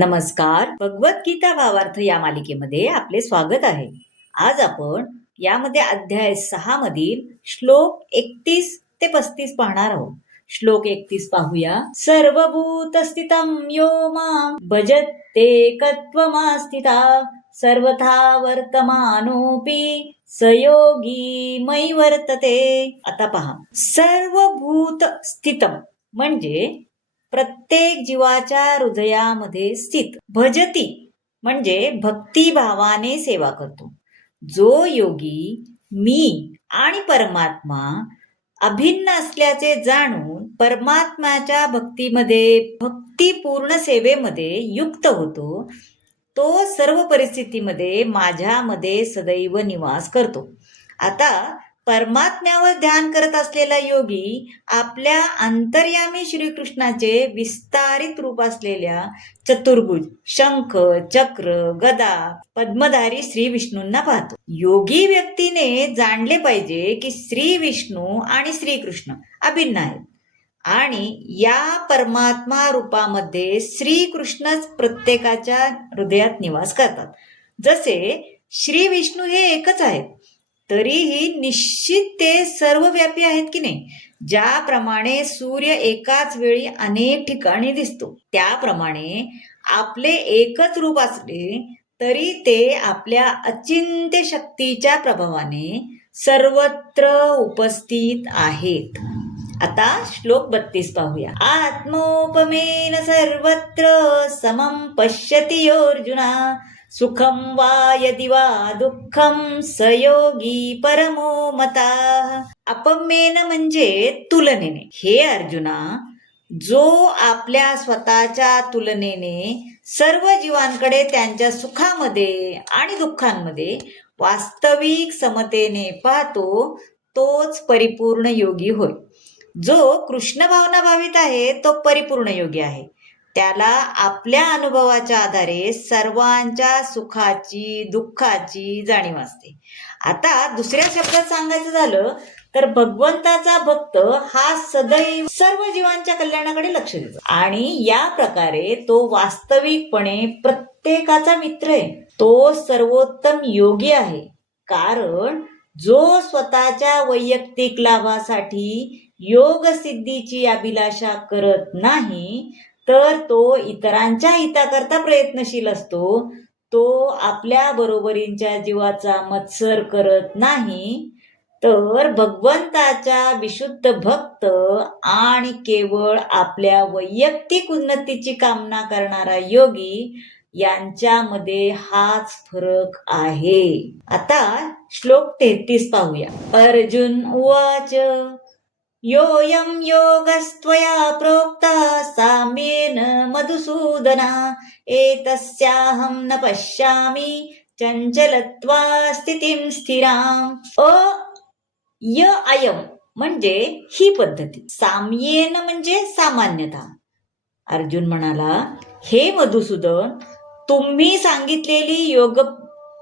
नमस्कार. भगवद्गीता भावार्थ या मालिकेमध्ये आपले स्वागत आहे. आज आपण यामध्ये अध्याय 6 मधील श्लोक 31 ते 35 पाहणार आहोत. श्लोक 31 पाहूया. सर्वभूत स्थितं यो मां भजत्येकत्वमास्थिता सर्वथा वर्तमानोऽपि स योगी मयि वर्तते. आता पहा, सर्वभूत स्थितम म्हणजे प्रत्येक जीवाच्या हृदयामध्ये स्थित. भजती म्हणजे भक्तिभावाने सेवा करतो. जो योगी मी आणि परमात्मा अभिन्न असल्याचे जाणून परमात्म्याच्या भक्तिपूर्ण सेवेमध्ये युक्त होतो, तो सर्व परिस्थितीमध्ये माझ्यामध्ये सदैव निवास करतो. आता परमात्म्यावर ध्यान करत असलेला योगी आपल्या अंतर्यामी श्रीकृष्णाचे विस्तारित रूप असलेल्या चतुर्भुज, शंख, चक्र, गदा, पद्मधारी श्री विष्णूंना पाहतो. योगी व्यक्तीने जाणले पाहिजे की श्री विष्णू आणि श्रीकृष्ण अभिन्न आहेत आणि या परमात्मा रूपामध्ये श्रीकृष्णच प्रत्येकाच्या हृदयात निवास करतात. जसे श्री विष्णू हे एकच आहेत, तरीही निश्चित ते सर्वव्यापी आहेत की नाही. ज्याप्रमाणे सूर्य एकाच वेळी अनेक ठिकाणी दिसतो, त्याप्रमाणे आपले एकच रूप असले तरी ते आपल्या अचिंत्य शक्तीच्या प्रभावाने सर्वत्र उपस्थित आहेत. आता श्लोक 32 पाहूया. आत्मोपमेन सर्वत्र समं पश्यति अर्जुना सुखं वा यदि वा दुःखं स योगी परमो मतः. अपमेन म्हणजे तुलनेने. हे अर्जुना, जो आपल्या स्वतःच्या तुलनेने सर्व जीवांकडे त्यांच्या सुखामध्ये आणि दुःखांमध्ये वास्तविक समतेने पाहतो, तोच परिपूर्ण योगी होय. जो कृष्ण भावना भावित आहे तो परिपूर्ण योगी आहे. त्याला आपल्या अनुभवाच्या आधारे सर्वांच्या सुखाची दुःखाची जाणीव असते. आता दुसऱ्या शब्दात सांगायचं झालं तर भगवंताचा भक्त हा सदैव सर्व जीवांच्या कल्याणाकडे लक्ष देतो आणि या प्रकारे तो वास्तविकपणे प्रत्येकाचा मित्र आहे. तो सर्वोत्तम योगी आहे, कारण जो स्वतःच्या वैयक्तिक लाभासाठी योग सिद्धीची अभिलाषा करत नाही, तर तो इतरांच्या हिताकरता प्रयत्नशील असतो. तो आपल्या बरोबरींच्या जीवाचा मत्सर करत नाही, तर भगवंताच्या विशुद्ध भक्त आणि केवळ आपल्या वैयक्तिक उन्नतीची कामना करणारा योगी यांच्यामध्ये हाच फरक आहे. आता श्लोक 33 पाहूया. अर्जुन उवाच योऽयं योगस्त्वया प्रोक्तः साम्येन मधुसूदना एतस्याहं न पश्यामि चंचलत्वा स्थितिं स्थिराम. अयं म्हणजे ही पद्धती, साम्येन म्हणजे सामान्यता. अर्जुन म्हणाला, हे मधुसूदन, तुम्ही सांगितलेली योग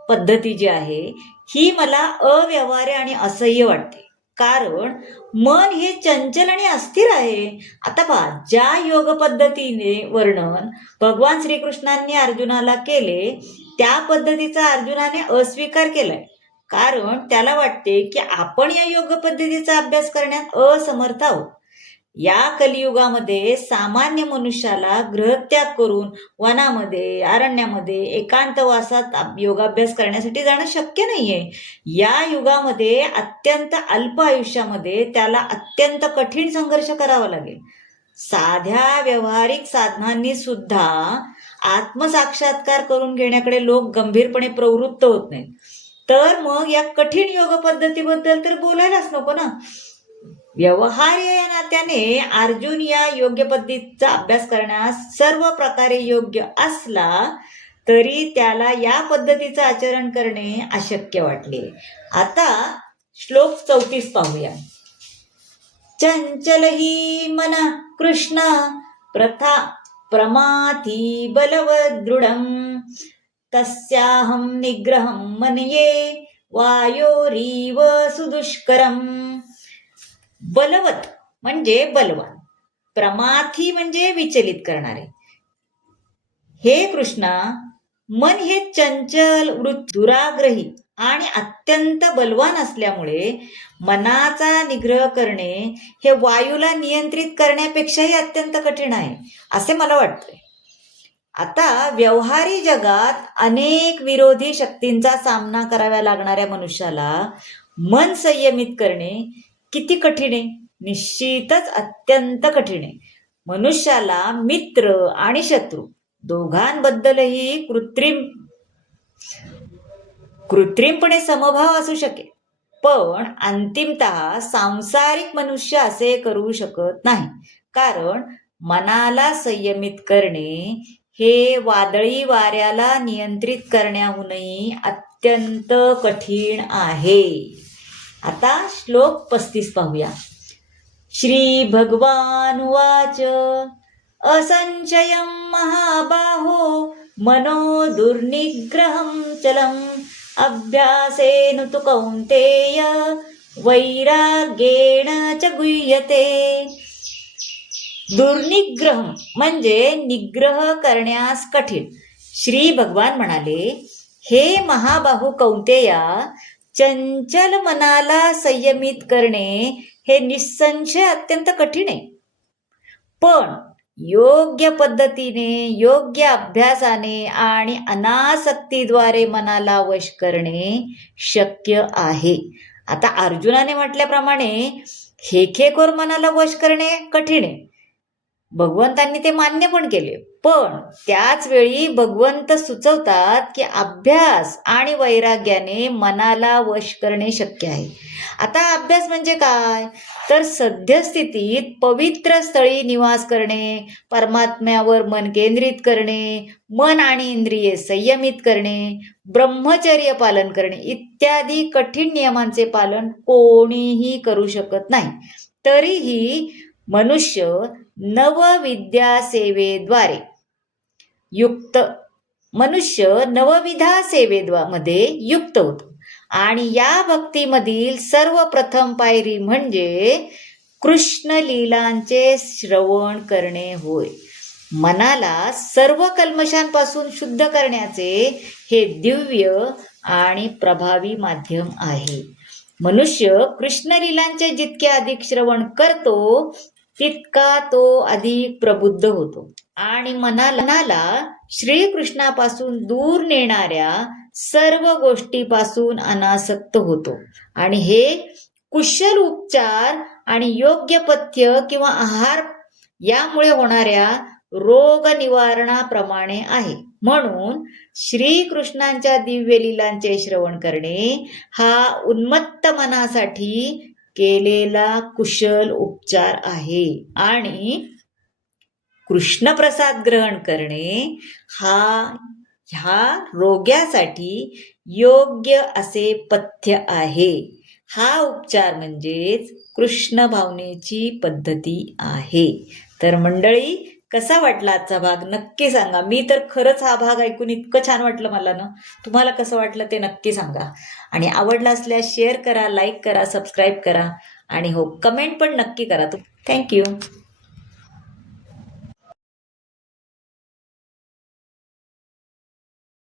पद्धती जी आहे ही मला अव्यवहार्य आणि असह्य वाटते, कारण मन हे चंचल आणि अस्थिर आहे. आता पहा, ज्या योग पद्धतीने वर्णन भगवान श्रीकृष्णांनी अर्जुनाला केले त्या पद्धतीचा अर्जुनाने अस्वीकार केलाय, कारण त्याला वाटते की आपण या योग पद्धतीचा अभ्यास करण्यात असमर्थ आहोत. या कलियुगामध्ये सामान्य मनुष्याला ग्रहत्याग करून वनामध्ये, अरण्यामध्ये एकांतवासात योगाभ्यास करण्यासाठी जाणं शक्य नाहीये. या युगामध्ये अत्यंत अल्प आयुष्यामध्ये त्याला अत्यंत कठीण संघर्ष करावा लागेल. साध्या व्यावहारिक साधनांनी सुद्धा आत्मसाक्षात्कार करून घेण्याकडे लोक गंभीरपणे प्रवृत्त होत नाहीत, तर मग या कठीण योग पद्धतीबद्दल तर बोलायलाच नको ना. व्यवहार्य या नात्याने अर्जुन या योग्य पद्धतीचा अभ्यास करण्यास सर्व प्रकारे योग्य असला तरी त्याला या पद्धतीचं आचरण करणे अशक्य वाटले. आता श्लोक 34 पाहूया. चंचल ही मन कृष्ण प्रमाथी बलवदृढं तस्याहं निग्रहं मनये वायोरीव सुदुष्करम. बलवत म्हणजे बलवान, प्रमाथी म्हणजे विचलित करणारे, हे कृष्णा, मन हे चंचल दुराग्रही आणि अत्यंत बलवान असल्यामुळे मनाचा निग्रह करणे हे वायूला नियंत्रित करण्यापेक्षाही अत्यंत कठीण आहे असे मला वाटते. आता व्यवहारी जगात अनेक विरोधी शक्तींचा सामना कराव्या लागणाऱ्या मनुष्याला मन संयमित करणे किती कठीण आहे? निश्चितच अत्यंत कठीण आहे. मनुष्याला मित्र आणि शत्रू दोघांबद्दलही कृत्रिमपणे समभाव असू शकेल, पण अंतिमतः सांसारिक मनुष्य असे करू शकत नाही, कारण मनाला संयमित करणे हे वादळी वाऱ्याला नियंत्रित करण्याहूनही अत्यंत कठीण आहे. आता श्लोक 35 पाहूया. श्री भगवान उवाच असंशयं महाबाहो मनो दुर्निग्रहं चलम् अभ्यासेन तु कौन्तेय वैराग्येण च गुह्यते. दुर्निग्रह म्हणजे निग्रह करण्यास कठीण. श्री भगवान म्हणाले, हे महाबाहू कौंतेया, चंचल मनाला संयमित करणे हे निसंशय अत्यंत कठीण आहे, पण योग्य पद्धतीने, योग्य अभ्यासाने आणि अनासक्तीद्वारे मनाला वश करणे शक्य आहे. आता अर्जुनाने म्हटल्याप्रमाणे हेखेखोर मनाला वश करणे कठीण आहे. भगवंतांनी ते मान्य पण केले, पण त्याच वेळी भगवंत सुचवतात की अभ्यास आणि वैराग्याने मनाला वश करणे शक्य आहे. आता अभ्यास म्हणजे काय? तर सद्यस्थितीत पवित्र स्थळी निवास करणे, परमात्म्यावर मन केंद्रित करणे, मन आणि इंद्रिये संयमित करणे, ब्रह्मचर्य पालन करणे इत्यादी कठीण नियमांचे पालन कोणीही करू शकत नाही. तरीही मनुष्य नवविद्या सेवेद्वारे नवविधा सेवेमध्ये युक्त होतो, आणि या भक्तीमधील सर्वप्रथम पायरी म्हणजे कृष्ण लीलांचे श्रवण करणे होय. मनाला सर्व कल्मशांपासून शुद्ध करण्याचे हे दिव्य आणि प्रभावी माध्यम आहे. मनुष्य कृष्णलीलांचे जितके अधिक श्रवण करतो तितका तो अधिक प्रबुद्ध होतो आणि मनाला श्रीकृष्णापासून दूर नेणाऱ्या सर्व गोष्टीपासून अनासक्त होतो. आणि हे कुशल उपचार आणि योग्य पथ्य किंवा आहार यामुळे होणाऱ्या रोग निवारणाप्रमाणे आहे. म्हणून श्रीकृष्णांच्या दिव्य लीलांचे श्रवण करणे हा उन्मत्त मनासाठी केलेला कुशल उपचार आहे, आणि कृष्ण प्रसाद ग्रहण करणे ह्या रोग्यासाठी योग्य असे पथ्य आहे. हा उपचार म्हणजेच कृष्ण भावनेची पद्धती आहे. तर मंडळी, कसा वाटला आजचा भाग नक्की सांगा. मी तर खरंच हा भाग ऐकून इतकं छान वाटलं मला ना. तुम्हाला कसं वाटलं ते नक्की सांगा, आणि आवडला असल्यास शेअर करा, लाईक करा, सबस्क्राईब करा, आणि हो, कमेंट पण नक्की करा. थँक्यू.